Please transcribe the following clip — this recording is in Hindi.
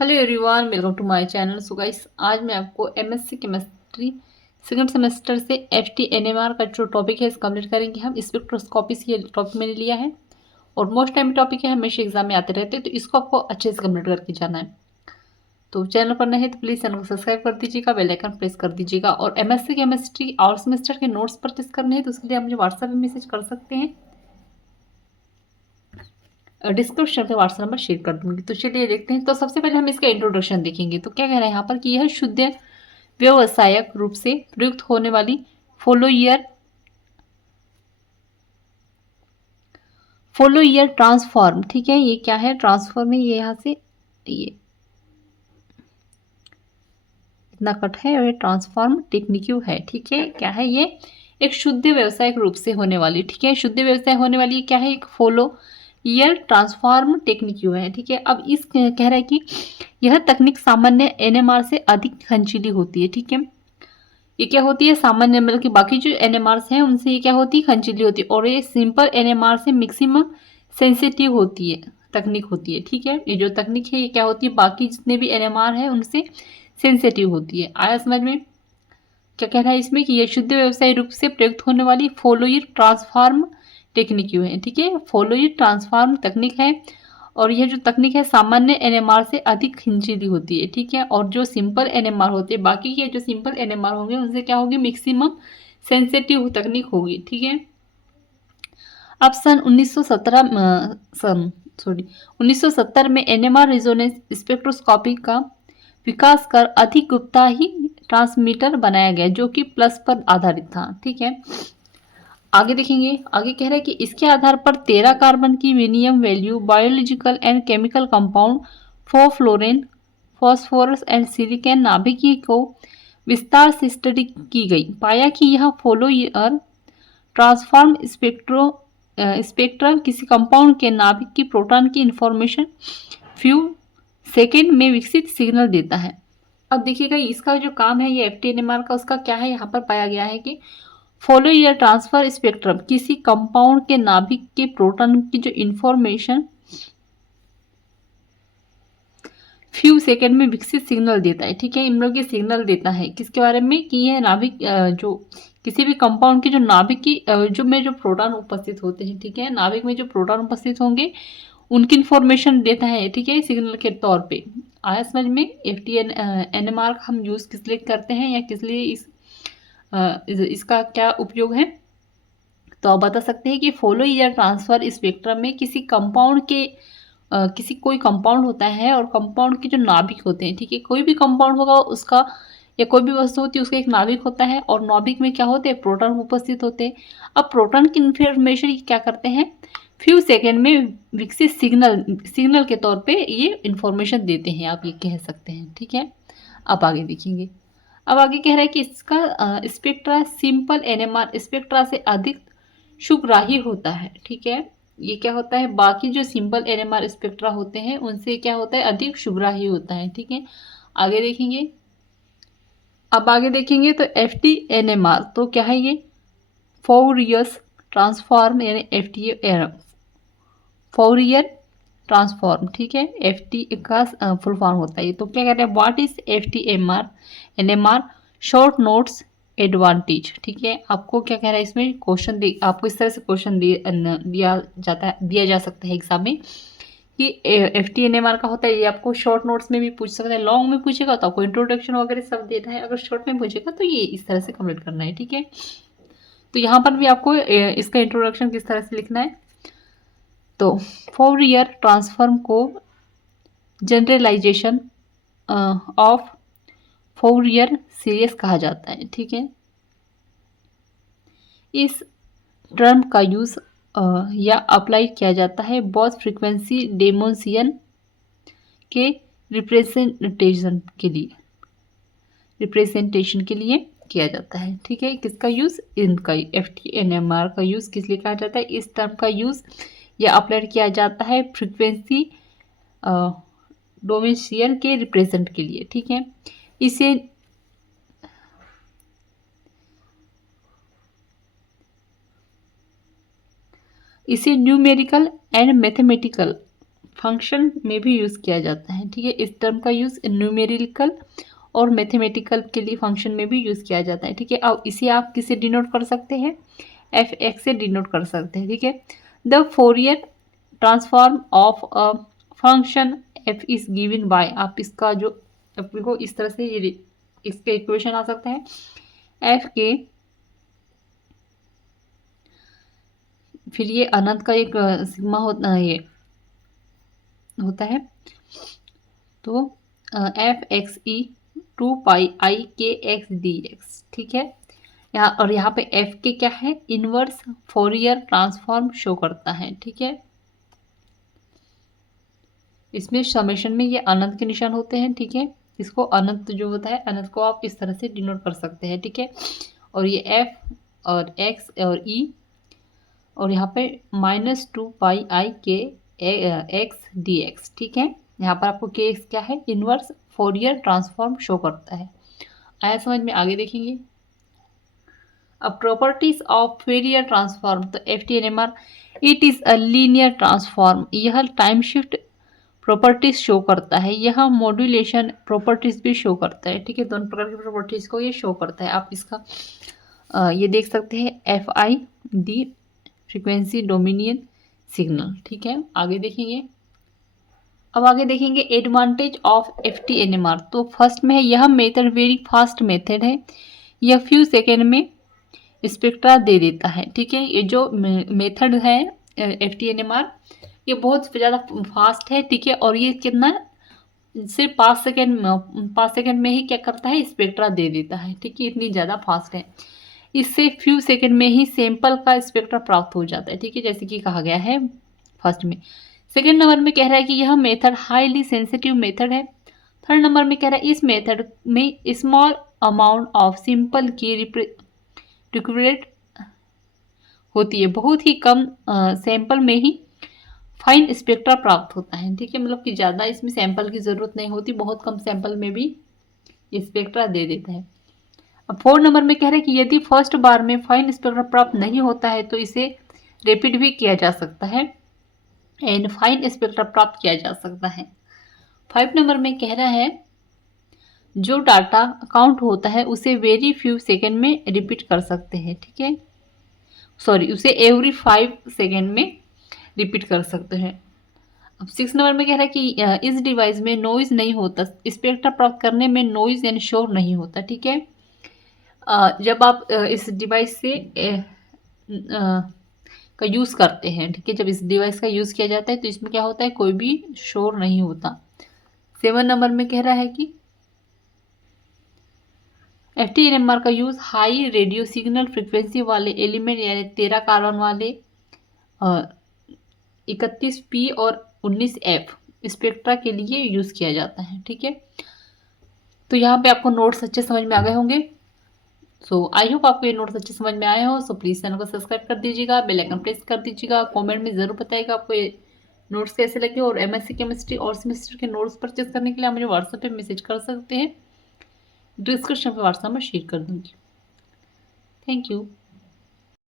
Hello everyone, welcome to my channel. So guys, आज मैं आपको एमएससी केमिस्ट्री सेकंड सेमेस्टर से एफटीएनएमआर का जो टॉपिक है इस कंप्लीट करेंगे। हम स्पेक्ट्रोस्कोपी से ये टॉपिक मैंने लिया है और मोस्ट टाइम टॉपिक है, हमेशा एग्जाम में आते रहते हैं, तो इसको आपको अच्छे से कंप्लीट करके जाना है। तो चैनल पर नए हैं तो प्लीज़ चैनल को सब्सक्राइब कर दीजिएगा, बेल आइकन प्रेस कर दीजिएगा। और एमएससी केमिस्ट्री और सेमेस्टर के नोट्स परचेस करने हैं तो उसके लिए आप मुझे व्हाट्सएप में मैसेज कर सकते हैं। डिस्क्रिप्शन में व्हाट्सएप नंबर शेयर कर दूंगी। तो चलिए देखते हैं। तो सबसे पहले हम इसका इंट्रोडक्शन देखेंगे। तो क्या कह रहा है यहाँ पर कि यह शुद्ध व्यवसायिक रूप से प्रयुक्त होने वाली फॉलो ईयर ट्रांसफॉर्म, ठीक है। ये क्या है? ट्रांसफॉर्म है। ये यहाँ से ये इतना कट है और ये ट्रांसफॉर्म टेक्निक्यू है, ठीक है। क्या है ये? एक शुद्ध व्यवसायिक रूप से होने वाली, ठीक है। शुद्ध व्यवसाय होने वाली क्या है? एक फॉलो ईयर ट्रांसफॉर्म टेक्निक्यू है, ठीक है। अब इस कह रहा है कि यह तकनीक सामान्य एनएमआर से अधिक खर्चीली होती है, ठीक है। ये क्या होती है? सामान्य मतलब कि बाकी जो एनएमआरस हैं उनसे ये क्या होती है? खंचीली होती है। और ये सिंपल एनएमआर से मैक्सिमम सेंसिटिव होती है, तकनीक होती है, ठीक है। ये जो तकनीक है ये क्या होती है? बाकी जितने भी एनएमआर है उनसे सेंसिटिव होती है। आया समझ में? क्या कह रहा है इसमें कि यह शुद्ध व्यवसायिक रूप से प्रयुक्त होने वाली फॉलोइड ट्रांसफॉर्म टेक्निक है, ठीक है। फॉलोइड ट्रांसफॉर्म तकनीक है और यह जो तकनीक है सामान्य एनएमआर से अधिक खिंचीली होती है, ठीक है। और जो सिंपल एनएमआर होते हैं, बाकी के जो सिंपल एनएमआर होंगे उनसे क्या होगी? मैक्सिमम सेंसिटिव तकनीक होगी, ठीक है। अब सन 1970 में एनएमआर रिजोनेंस स्पेक्ट्रोस्कोपी का विकास कर अधिक गुप्ता ही ट्रांसमीटर बनाया गया जो कि प्लस पर आधारित था, ठीक है। आगे देखेंगे। आगे कह रहा है कि इसके आधार पर 13 कार्बन की minimum value biological and chemical compound fluorine, phosphorus and silicon नाभिकी को विस्तार से स्टडी की गई। पाया कि यह फॉलो ईयर ट्रांसफॉर्म स्पेक्ट्रम किसी कंपाउंड के नाभिक की प्रोटॉन की इंफॉर्मेशन फ्यू सेकेंड में विकसित सिग्नल देता है। अब देखिएगा इसका जो काम है ये एफटीएनएमआर का, उसका क्या है? यहाँ पर पाया गया है कि फॉलो ईयर ट्रांसफर स्पेक्ट्रम किसी कंपाउंड के नाभिक के प्रोटॉन की जो इंफॉर्मेशन फ्यू सेकेंड में विकसित सिग्नल देता है, ठीक है। इन लोग ये सिग्नल देता है किसके बारे में? कि यह नाभिक जो किसी भी कंपाउंड की जो नाभिक की जो प्रोटॉन उपस्थित होते हैं, ठीक है, नाभिक में जो प्रोटॉन उपस्थित होंगे उनकी इंफॉर्मेशन देता है, ठीक है, सिग्नल के तौर पे। आया समझ में? एफटीएन एनएमआर हम यूज किस लिए करते हैं या किस लिए इसका क्या उपयोग है? तो आप बता सकते हैं कि फॉलो ईयर ट्रांसफर स्पेक्ट्रम में किसी कंपाउंड के किसी कोई कंपाउंड होता है और कंपाउंड के जो नाभिक होते हैं, ठीक है, कोई भी कंपाउंड होगा उसका या कोई भी वस्तु होती है उसका एक नाभिक होता है और नाभिक में क्या होते हैं? प्रोटॉन उपस्थित होते हैं। अब प्रोटॉन की इंफॉर्मेशन क्या करते हैं? फ्यू सेकेंड में विकसित सिग्नल के तौर पे ये इंफॉर्मेशन देते हैं, आप ये कह सकते हैं, ठीक है। अब आगे देखेंगे। अब आगे कह रहा है कि इसका स्पेक्ट्रा सिंपल एनएमआर स्पेक्ट्रा से अधिक शुग्राही होता है, ठीक है। ये क्या होता है? बाकी जो सिंपल एनएमआर स्पेक्ट्रा होते हैं उनसे क्या होता है? अधिक शुग्राही होता है, ठीक है। आगे देखेंगे। अब आगे देखेंगे तो एफटीएनएमआर तो क्या है? ये फोरियस ट्रांसफॉर्म यानी एफटी फोरियर ट्रांसफॉर्म, ठीक है। एफटी का फुल फॉर्म होता है ये। तो क्या कहते हैं? What is FTMR NMR? Short notes advantage, ठीक है। आपको क्या कह रहा है इसमें? क्वेश्चन आपको इस तरह से क्वेश्चन दिया जा सकता है एग्जाम में कि एफटीएनएमआर का होता है। ये आपको शॉर्ट नोट्स में भी पूछ सकता है, लॉन्ग में पूछेगा तो आपको इंट्रोडक्शन वगैरह सब देना है, अगर शॉर्ट में पूछेगा तो ये इस तरह से कंप्लीट करना है, ठीक है। तो यहाँ पर भी आपको इसका इंट्रोडक्शन किस तरह से लिखना है। तो फोरियर ट्रांसफॉर्म को जनरलाइजेशन ऑफ फोरियर सीरीज कहा जाता है, ठीक है। इस टर्म का यूज या अप्लाई किया जाता है बहुत फ्रीक्वेंसी डेमोंसियन के रिप्रेजेंटेशन के लिए किया जाता है, ठीक है। किसका यूज? इनका एफटीएनएमआर का यूज किस लिए कहा जाता है? इस टर्म का यूज या अप्लाई किया जाता है फ्रीक्वेंसी डोमेशियन के रिप्रेजेंट के लिए, ठीक है। इसे न्यूमेरिकल एंड मैथमेटिकल फंक्शन में भी यूज़ किया जाता है, ठीक है। इस टर्म का यूज़ न्यूमेरिकल और मैथमेटिकल के लिए फंक्शन में भी यूज़ किया जाता है, ठीक है। अब इसे आप किससे डिनोट कर सकते हैं, एफ एक्स से डिनोट कर सकते हैं, ठीक है। The Fourier transform of a function F is given by, आप इसका जो आपको इस तरह से ये इसके इक्वेशन आ सकता है, एफ के फिर ये अनंत का एक सिग्मा होता है, ये होता है, तो F x E 2 pi i k x dx, ठीक है। यहाँ और यहाँ पे एफ के क्या है, इनवर्स फोरियर ट्रांसफॉर्म शो करता है, ठीक है। इसमें समेशन में ये अनंत के निशान होते हैं, ठीक है। इसको अनंत जो होता है, अनंत को आप इस तरह से डिनोट कर सकते हैं, ठीक है। और ये एफ और एक्स और ई और यहाँ पे -2 पाई i k x dx, ठीक है। यहाँ पर आपको के एक्स क्या है, इनवर्स फोरियर ट्रांसफॉर्म शो करता है। आया समझ में, आगे देखेंगे। अब प्रॉपर्टीज ऑफ फोरियर ट्रांसफॉर्म, तो FTNMR it is a linear transform, यह टाइम शिफ्ट प्रॉपर्टीज शो करता है, यह मॉड्यूलेशन प्रॉपर्टीज भी शो करता है, ठीक है। दोनों प्रकार की प्रॉपर्टीज को ये शो करता है। आप इसका ये देख सकते हैं, FID फ्रीक्वेंसी डोमिनियन सिग्नल, ठीक है। आगे देखेंगे। अब आगे देखेंगे एडवांटेज ऑफ FTNMR। तो फर्स्ट में है, यह मेथड वेरी फास्ट मेथड है, यह फ्यू सेकेंड में स्पेक्ट्रा दे देता है, ठीक है। ये जो मेथड है FTNMR, ये बहुत ज़्यादा फास्ट है, ठीक है। और ये कितना, सिर्फ 5 सेकेंड में ही क्या करता है, स्पेक्ट्रा दे देता है, ठीक है। इतनी ज़्यादा फास्ट है, इससे फ्यू सेकेंड में ही सैंपल का स्पेक्ट्रा प्राप्त हो जाता है, ठीक है, जैसे कि कहा गया है फर्स्ट में। सेकेंड नंबर में कह रहा है कि यह मेथड हाईली सेंसिटिव मेथड है। थर्ड नंबर में कह रहा है इस मेथड में स्मॉल अमाउंट ऑफ सिंपल की रिक्वायर्ड होती है, बहुत ही कम सैंपल में ही फाइन स्पेक्ट्रा प्राप्त होता है, ठीक है। मतलब कि ज़्यादा इसमें सैंपल की ज़रूरत नहीं होती, बहुत कम सैंपल में भी स्पेक्ट्रा दे देता है। अब 4 नंबर में कह रहे हैं कि यदि फर्स्ट बार में फाइन स्पेक्ट्रा प्राप्त नहीं होता है तो इसे रिपीट भी किया जा सकता है एंड फाइन स्पेक्ट्रा प्राप्त किया जा सकता है। 5 नंबर में कह रहा है जो डाटा काउंट होता है उसे वेरी फ्यू सेकेंड में रिपीट कर सकते हैं, ठीक है। सॉरी, उसे एवरी 5 सेकेंड में रिपीट कर सकते हैं। अब 6 नंबर में कह रहा है कि इस डिवाइस में नॉइज़ नहीं होता, स्पेक्ट्रा प्राप्त करने में नॉइज़ एंड शोर नहीं होता, ठीक है। जब आप इस डिवाइस से का यूज़ करते हैं, ठीक है, जब इस डिवाइस का यूज़ किया जाता है तो इसमें क्या होता है, कोई भी शोर नहीं होता। 7 नंबर में कह रहा है कि FTNMR का use high radio signal frequency वाले एलिमेंट यानी 13 कार्बन वाले 31P और 19F स्पेक्ट्रा के लिए यूज़ किया जाता है, ठीक है। तो यहाँ पे आपको नोट्स अच्छे समझ में आ गए होंगे। सो आई होप आपको ये नोट्स अच्छे समझ में आए हो। सो प्लीज़ चैनल को सब्सक्राइब कर दीजिएगा, बेल आइकन प्रेस कर दीजिएगा, कमेंट में ज़रूर बताइएगा आपको ये नोट्स कैसे लगे। और MSc केमिस्ट्री और सेमेस्टर के नोट्स परचेज करने के लिए आप मुझे व्हाट्सएप पे मैसेज कर सकते हैं, डिस्क्रिप्शन पे व्हाट्सएप में शेयर कर दूँगी। Thank you.